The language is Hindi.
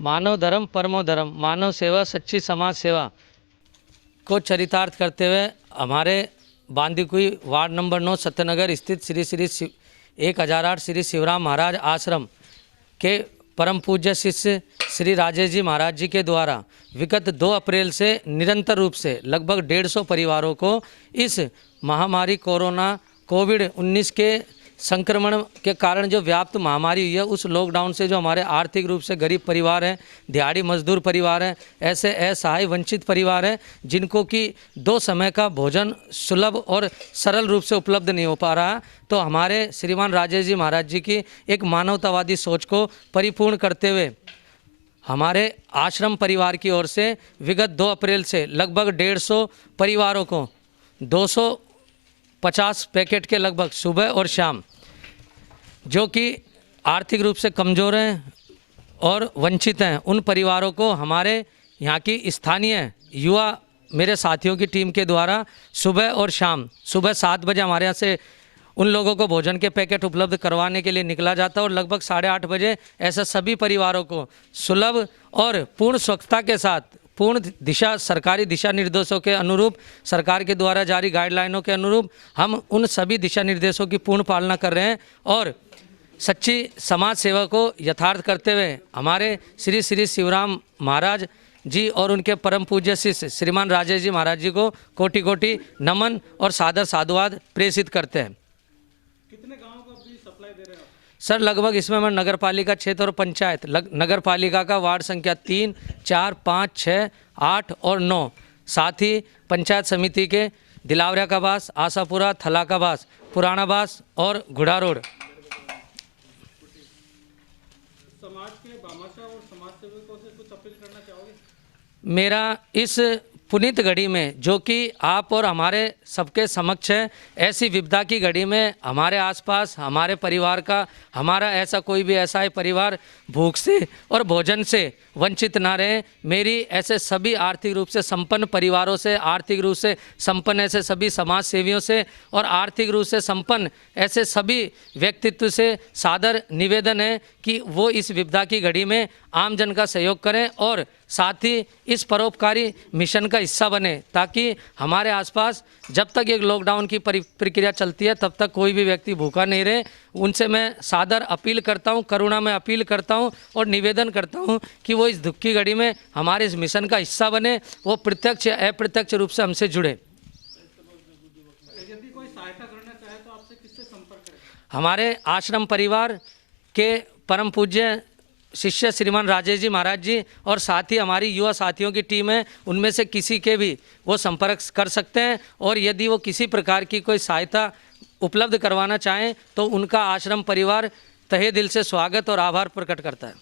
मानव धर्म परमो धर्म, मानव सेवा सच्ची समाज सेवा को चरितार्थ करते हुए हमारे बांदीकुई वार्ड नंबर 9 सत्यनगर स्थित श्री श्री 1008 श्री शिवराम महाराज आश्रम के परम पूज्य शिष्य श्री राजेश जी महाराज जी के द्वारा विगत 2 अप्रैल से निरंतर रूप से लगभग 150 परिवारों को इस महामारी कोविड-19 के संक्रमण के कारण जो व्याप्त महामारी हुई है, उस लॉकडाउन से जो हमारे आर्थिक रूप से गरीब परिवार हैं, दिहाड़ी मजदूर परिवार हैं, ऐसे असहाय वंचित परिवार हैं जिनको कि 2 समय का भोजन सुलभ और सरल रूप से उपलब्ध नहीं हो पा रहा, तो हमारे श्रीमान राजेश जी महाराज जी की एक मानवतावादी सोच को परिपूर्ण करते हुए हमारे आश्रम परिवार की ओर से विगत 2 अप्रैल से लगभग 150 परिवारों को 250 पैकेट के लगभग सुबह और शाम, जो कि आर्थिक रूप से कमज़ोर हैं और वंचित हैं, उन परिवारों को हमारे यहाँ की स्थानीय युवा मेरे साथियों की टीम के द्वारा सुबह और शाम, सुबह 7 बजे हमारे यहाँ से उन लोगों को भोजन के पैकेट उपलब्ध करवाने के लिए निकला जाता है और लगभग 8:30 बजे ऐसा सभी परिवारों को सुलभ और पूर्ण स्वच्छता के साथ, पूर्ण सरकारी दिशा निर्देशों के अनुरूप, सरकार के द्वारा जारी गाइडलाइनों के अनुरूप हम उन सभी दिशा निर्देशों की पूर्ण पालना कर रहे हैं और सच्ची समाज सेवा को यथार्थ करते हुए हमारे श्री श्री शिवराम महाराज जी और उनके परम पूज्य शिष्य श्रीमान राजेश जी महाराज जी को कोटि कोटि नमन और सादर साधुवाद प्रेषित करते हैं। कितने गांवों को अभी सप्लाई दे रहे हैं आप? सर लगभग इसमें मैं नगर पालिका क्षेत्र और पंचायत, नगर पालिका का वार्ड संख्या 3, 4, 5, 6, 8 और 9, साथ ही पंचायत समिति के दिलावरिया का बास, आशापुरा, थला का बास, पुराना बास और घुड़ा रोड। समाज के भामाशाह और समाज सेवकों से कुछ अपील करना चाहोगे? मेरा इस पुनीत घड़ी में, जो कि आप और हमारे सबके समक्ष है, ऐसी विपदा की घड़ी में हमारे आसपास हमारे परिवार का, हमारा ऐसा कोई भी ऐसा है परिवार भूख से और भोजन से वंचित ना रहे। मेरी ऐसे सभी आर्थिक रूप से संपन्न परिवारों से, आर्थिक रूप से संपन्न ऐसे सभी समाज सेवियों से और आर्थिक रूप से संपन्न ऐसे सभी व्यक्तित्व से सादर निवेदन है कि वो इस विपदा की घड़ी में आम जन का सहयोग करें और साथ ही इस परोपकारी मिशन का हिस्सा बने, ताकि हमारे आसपास जब तक एक लॉकडाउन की प्रक्रिया चलती है तब तक कोई भी व्यक्ति भूखा नहीं रहे। उनसे मैं सादर अपील करता हूं, करुणा में अपील करता हूं और निवेदन करता हूं कि वो इस दुख की घड़ी में हमारे इस मिशन का हिस्सा बने, वो प्रत्यक्ष या अप्रत्यक्ष रूप से हमसे जुड़े। यदि कोई सहायता करना चाहे तो आपसे किससे संपर्क करें? हमारे आश्रम परिवार के परम पूज्य शिष्य श्रीमान राजेश जी महाराज जी और साथ ही हमारी युवा साथियों की टीम है, उनमें से किसी के भी वो संपर्क कर सकते हैं और यदि वो किसी प्रकार की कोई सहायता उपलब्ध करवाना चाहें तो उनका आश्रम परिवार तहे दिल से स्वागत और आभार प्रकट करता है।